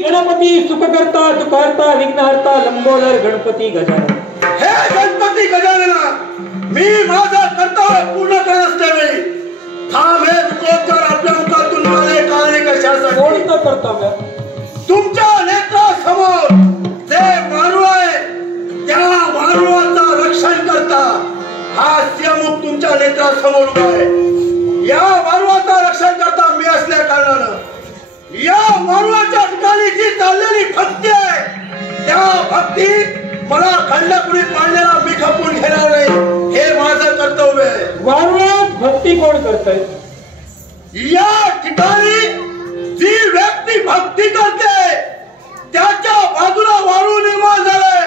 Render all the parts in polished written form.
गणपती सुखकर्ता दुःखहर्ता विघ्नहर्ता लंबोदर गणपती गजानन. हे गणपती गजानना, मी माझा कर्तव्य पूर्ण करत असल्याने थांब हे विकोपचार आपल्या मुखातून मला कळणे कशासाठी? कोणतं कर्तव्य? तुमच्या नेत्रासमोर जे वारुळ आहे त्या वारुळाचं रक्षण करता हा सिंहमुख तुमच्या नेत्रासमोर उभा आहे. या वारुळाचं रक्षण करता मी असल्या कारणानं या वारुळाच्या ठिकाणी जी चाललेली भक्ती आहे त्या भक्तीत मला खंडपुरी पाडण्याला मी खपून घेणार नाही. हे माझं कर्तव्य आहे. वारुळात भक्ती कोण करतंय? या ठिकाणी जी व्यक्ती भक्ती करते त्याच्या बाजूला वारुळ निर्माण झालंय.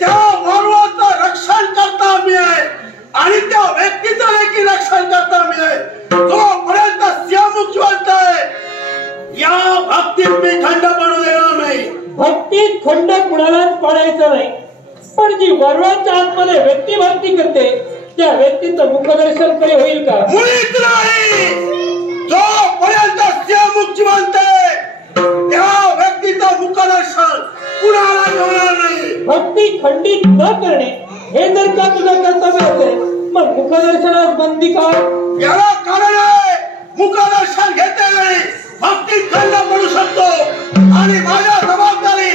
त्या वारुळाचं रक्षण करता मी आहे आणि त्या व्यक्तीचं देखील रक्षण करता मी आहे. जोपर्यंत सिंहमुख जिवंत आहे या भक्तीत मी खंड पडू देणार नाही. भक्तीत खंड कुणालाच पाडायचा नाही. पण जी वारुळाच्या आतमध्ये व्यक्ती भक्ती करते त्या व्यक्तीचं मुखदर्शन तरी होईल का? मुळीच नाही. जोपर्यंत सिंहमुख जिवंत आहे त्या व्यक्तीचं मुखदर्शन कुणाला होणार नाही. भक्ती खंडित न करणे हे जर का तुझं कर्तव्य असेल मग मुखदर्शनास बंदी का? याला कारण आहे मुखदर्शन घेतेवेळी भक्ती खंड पडू शकतो आणि माझ्या जबाबदारी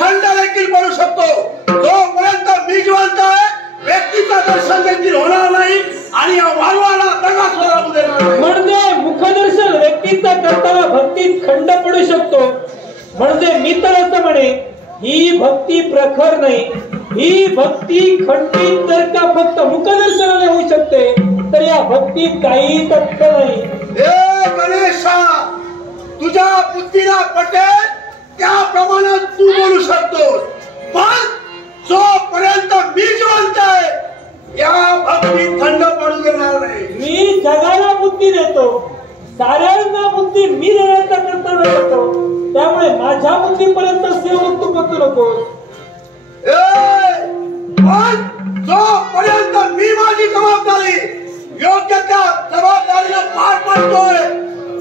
खंड देखील पडू शकतो. जोपर्यंत मी जिवंत आहे व्यक्तीचं दर्शन देखील होणार नाही आणि या वारुळाला दगा लागू देणार नाही. म्हणजे मुखदर्शन व्यक्तीचा करताना भक्तीत खंड पडू शकतो. म्हणजे मी तर असं म्हणे ही भक्ती प्रखर नाही. ही भक्ती खंडित जर का फक्त मुखदर्शनाने होऊ शकते तर या भक्तीत काही तथ्य नाही. हे गणेशा, तुझ्या बुद्धीला पटेल त्याप्रमाणे तू बोलू शकतोस. पण जोपर्यंत मी जिवंत आहे या भक्तीत खंड पडू देणार नाही. मी जगाला बुद्धी देतो, साऱ्यांना बुद्धी मी देण्याचा कर्तव्य करतो. त्यामुळे माझ्या बुद्धीपर्यंत सिंहमुख तू पोहोचू नकोस. पण जोपर्यंत मी माझी जबाबदारी योग्य त्या जबाबदारीला पार पाडतोय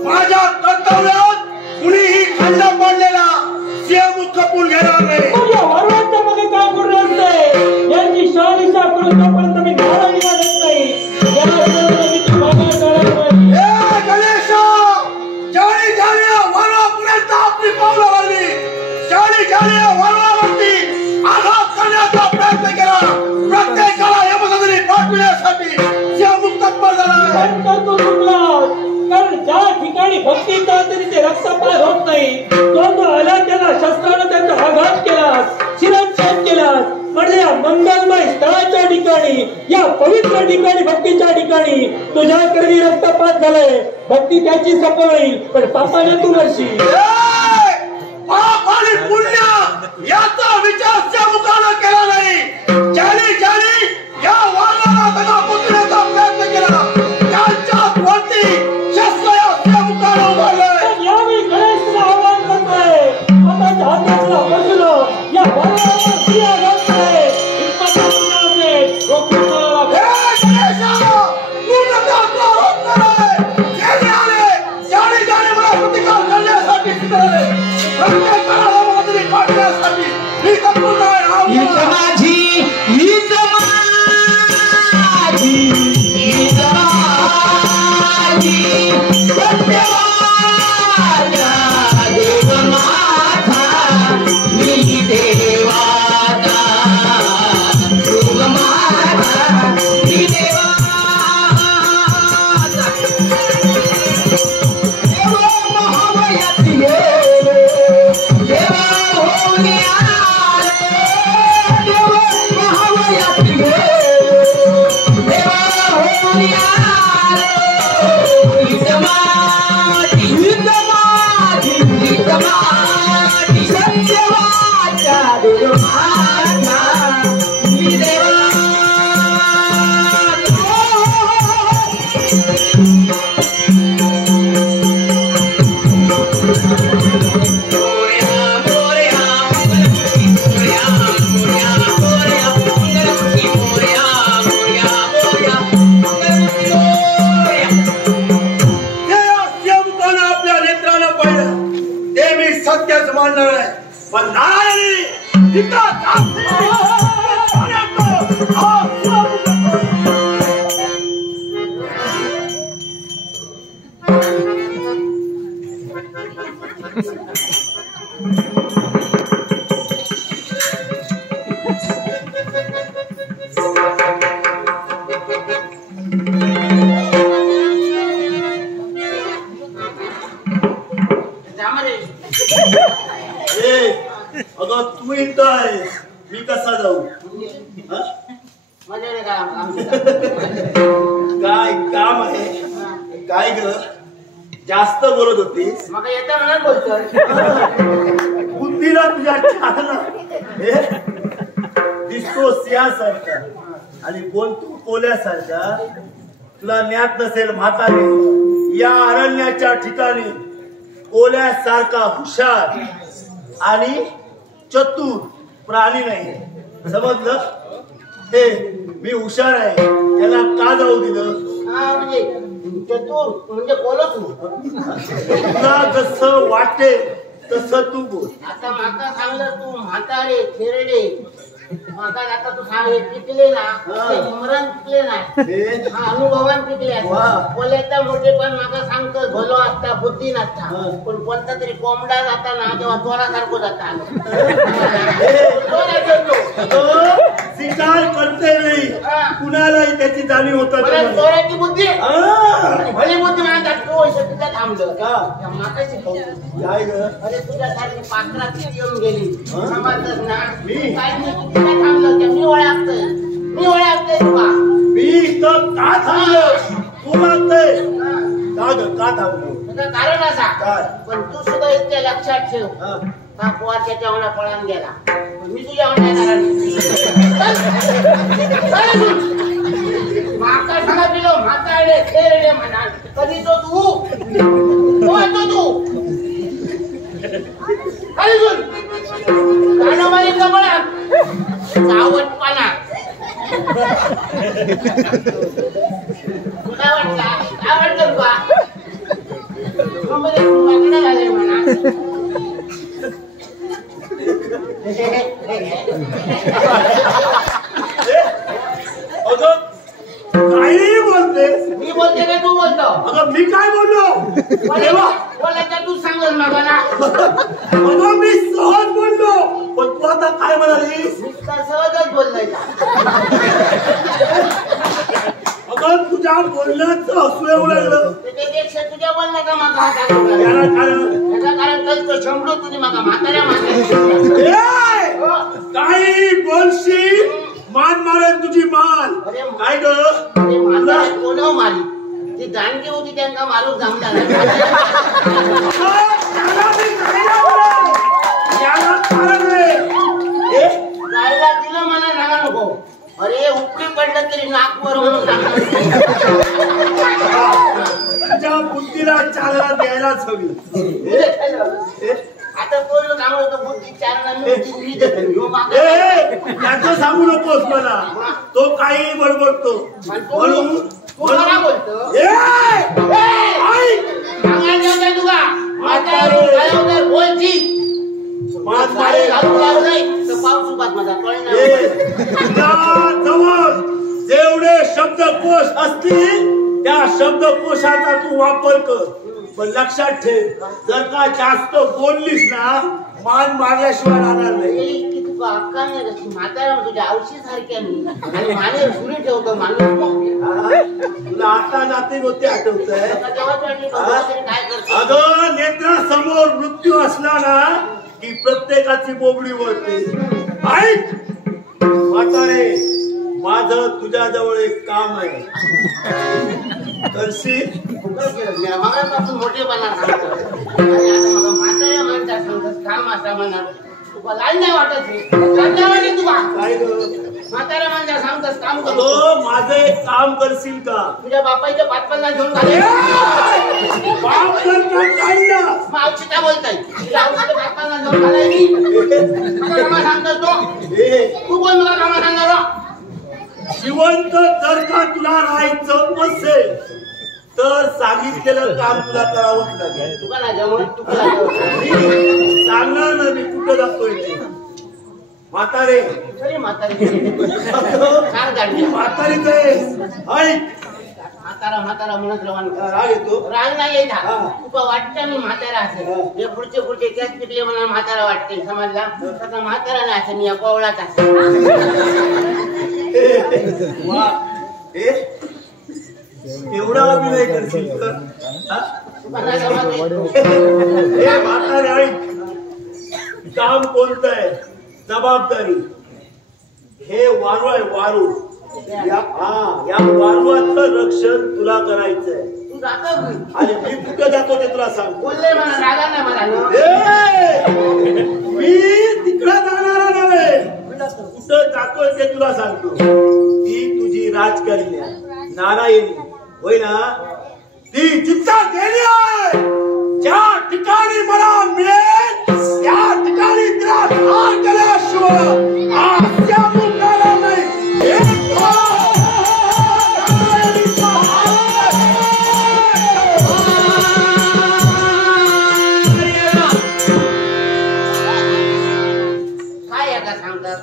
माझ्या कर्तव्यात कुणीही खंड पडलेला सिंहमुख खपून घेणार नाही. वारुळाच्या मध्ये काय करू असते यांची शहानिशा करून तोपर्यंत मी नारायणीला देत नाही. गणेशा, ज्याने ज्याने वारुळापर्यंत आपली पावलं वाढली, ज्याने ज्याने वारुळावरती आघात करण्याचा प्रयत्न केला प्रत्येकाला यमसदनी पाठविण्यासाठी सिंहमुख तत्पर झाला आहे. कारण ज्या ठिकाणी भक्तीचा तरी रक्तपात होत नाही तो आला त्याला शस्त्राने त्याचा आघात केलास, शिरच्छेद केलास. म्हणजे या मंगलमय स्थळाच्या ठिकाणी या पवित्र ठिकाणी भक्तीच्या ठिकाणी तुझ्याकडे रक्तपात झालाय. भक्ती त्याची सफल होईल पण पापाने तू नरशील. पाप आणि पुण्य याचा विचार सिंहमुखानं केला नाही. ज्याने ज्याने या वारुळाला दगा पोचण्याचा प्रयत्न केला त्यांच्याच वरती शस्त्र या सिंहमुखानं उभारलंय. यावेळी गणेश तुला आव्हान करतोय, स्वतःच्या हातातला बाजूला या वारुळावर सिंह आघात आहे. मानणार आहे, पण नारायणी अगं तू इथं आहेस, मी कसा जाऊ? काय काम आहे? काय ग जास्त बोलत होतीस? मग येता म्हणून बोलतोय. बुद्धीला तुझ्या छानला दिसतो सिंहासारखा आणि बोलतो कोल्यासारखा. तुला ज्ञात नसेल म्हातारे, या अरण्याच्या ठिकाणी कोल्यासारखा हुशार आणि चतुर प्राणी नाही. समजलं? हे मी हुशार आहे, त्याला का जाऊ दिलं? म्हणजे चतुर म्हणजे बोलत तुला जसं वाटेल तसं तू बोल. आता माका सांगलं तू म्हातारे खेरडे, माका आता तू सांग पिकले ना, मरण पिकले नाही, अनुभवान पिकले. बोलायचा मोठे पण माका सांगतो भलो असता बुद्धी नसता, पण कोणता तरी कोंबडा जाता ना तेव्हा चोरासारखं जाता. शिकार करते वेळी कुणालाही त्याची जाणीव होत. चोराची बुद्धी भली बुद्धी म्हणतात तू तिथं थांबलं का माका शिकवतो. अरे तुझ्यासारखी पात्रा किती येऊन गेली समजतच ना. काय थांबलं मी ओळखतोय, मी ओळखतोय तुला. मी तर का थांबलो? तू मागतोय का थांबलो? कारण असा, पण तू सुद्धा इतके लक्षात ठेव. हा पोर त्याच्या होण्या पळून गेला, मी तुझ्या होण्या माका सांगा दिलो म्हातारे खेळले म्हणाल कधी तो तू कानोबाई कमळा चावटपणा तुला वाटला आवडतं तुला मागणं झालंय म्हणा. अगं काही बोलतेस? मी बोलते का तू बोलतो? अगं मी काय बोललो? बोलायचं तू सांगल मला. अगं मी सहज बोललो, पण तू आता काय म्हणालीस? सहजच बोललोय का? अगं तुझ्या बोलण्याचं हसू येऊ लागलं. त्याच्यापेक्षा तुझ्या बोलण्याचा मागा कारण शंभर तुझी मागा म्हाताऱ्या काही बोलशील मान मारेल तुझी मान. काय ग कोण मारी ती दांडकी होती त्यांना मारून जमला जायला दिलं मला सांगा नको. अरे उपरी पडलं तरी नागपूर म्हणून तुझ्या बुद्धीला चालना द्यायलाच हवी. आता तो सांगतो बुद्धी चालना त्याचं सांगू नकोस मला, तो काही बडबडतो म्हणून कोणाला बोलतो तुला बोलची पाऊस उभात माझा जवळ जेवढे शब्दकोश असतील त्या शब्दकोशाचा तू वापर कर. पण लक्षात ठेव, जर का जास्त बोललीस ना मान मारल्याशिवाय राहणार नाही. म्हातारा तुझ्या औषधी सारख्या मी आणि माने सुरी ठेवतो माणूस. तुला आता नाते होते आठवत आहे? काय करतो? अगं नेत्रासमोर मृत्यू असला ना की प्रत्येकाची बोबडी वळते. ऐक म्हातारे, माझं तुझ्या जवळ एक काम आहे, करशील? मगापासून मोठेपणा सांगतो आणि आता मग म्हाताऱ्या माणसा सांगतोस काम असा म्हणणार तुला लाज नाही वाटत? वाटे तुला काय ग म्हाताऱ्या माणसा सांगतोस काम करतो. माझं एक काम करशील का? तुझ्या बापाईच्या 5-50 घेऊन घाले मावशीचा बोलताय तुझ्या औषध 5-50 घेऊन घालायची मला कामा सांगतोस तू बोल मला कामा सांगणार. जिवंत जर का तुला राहायचं नसेल तर सांगितलेलं काम तुला करावंच लागेल. तुका ना जमत तुला मी सांगणार ना मी कुठं जातोय ते. म्हातारे तरी म्हातारी सांग गाडी म्हातारीच आहे. ऐक म्हातारा म्हातारा म्हणत रवान राग येतो. राग नाही येत तुका वाटतं मी म्हातारा असेल हे पुढचे त्याच पिकले म्हणून म्हातारा वाटते समजला आता म्हातारा नाही असेल मी या कोवळाच असेल. वा एवढा अभिनय करशील तर तुका नाही जमत हे म्हातारे ऐक. काम कोणतं आहे जबाबदारी. हे वारू आहे वारू. या वारूचं रक्षण तुला करायचंय. तू जातो आणि मी कुठं जातो ते तुला सांगतो. बोलले मला रागा नाही मला मी तिकडं जाणारा नव्हे. कुठं जातोय ते तुला सांगतो. ती तुझी राजकन्या नारायणी होय ना. ती जिथं गेली आहे ज्या ठिकाणी मला मिळेल त्या ठिकाणी तिला ठार केल्याशिवाय आस्या मुक्काला नाही.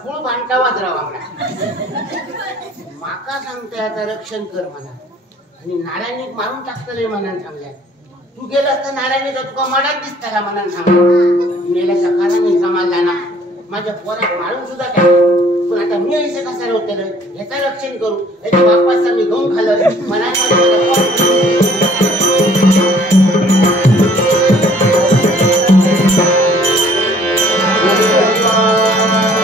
मूळ भांडावाच राहा माका सांगता याचं रक्षण कर म्हणा आणि नारायणी मारून टाकतले म्हणून सांगल्या. तू गेलास तर नारायणी तुका मडात दिसताला म्हणून सांगला. मेल्याच्या कानाने समाजला ना माझ्या पोरात मारून सुद्धा टाकलं. पण आता मी ऐसे कसा होते याचं रक्षण करू याच्या बापाचा मी गहू खाल्लं म्हणा